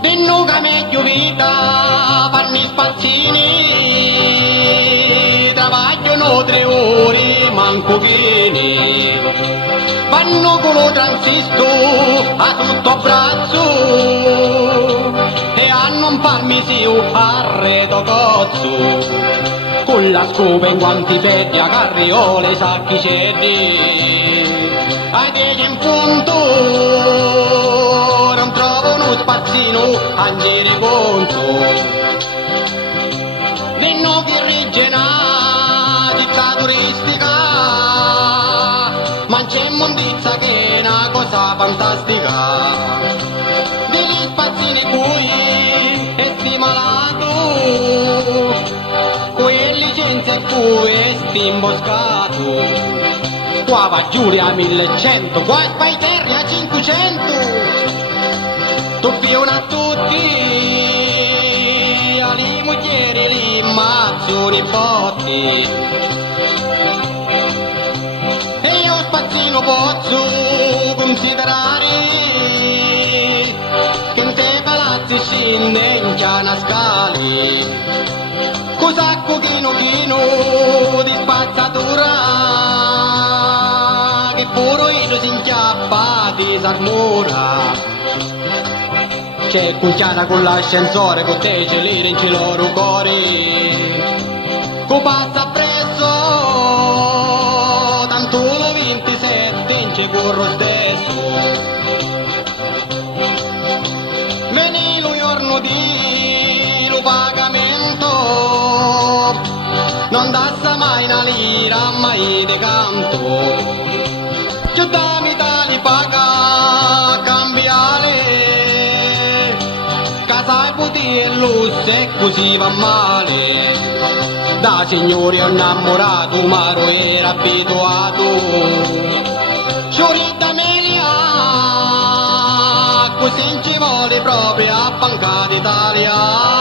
Dinno che meglio vita fanno i spazzini, travagliano 3 ore manco chini, vanno con lo transistor a tutto braccio e hanno un palmisio arredo cozzo, con la scopa in guanti petti a carriole e sacchi cedi, ai degli in punto non trovo uno spazzino a dire conto. Dinno che regge una città turistica, ma c'è mondizza che è una cosa fantastica. Degli spazzini qui è stimolato, con licenze qui è stimboscato. Qua va Giulia a 1100, qua è Spaiterri a 500. Tuffiano a tutti, alle mogli li mazzioni botti. E io spazzino posso considerare che in te palazzi scende in chiana scali, cos'acco chino di spazzatura, che pure io si inchiappa di s'armura. C'è cucchiana con l'ascensore, con te ce li in loro cuori, co passa presso, tanto lo 27 in ci corro stesso. Veni lo giorno di lo pagamento, non dassa mai una lira, mai di canto, giù da Italia paga cambiare, casa e puti e lusso e così va male. Da signori innamorato, Maro era abituato, Sciorita Melia, così ci vuole proprio a Banca d'Italia.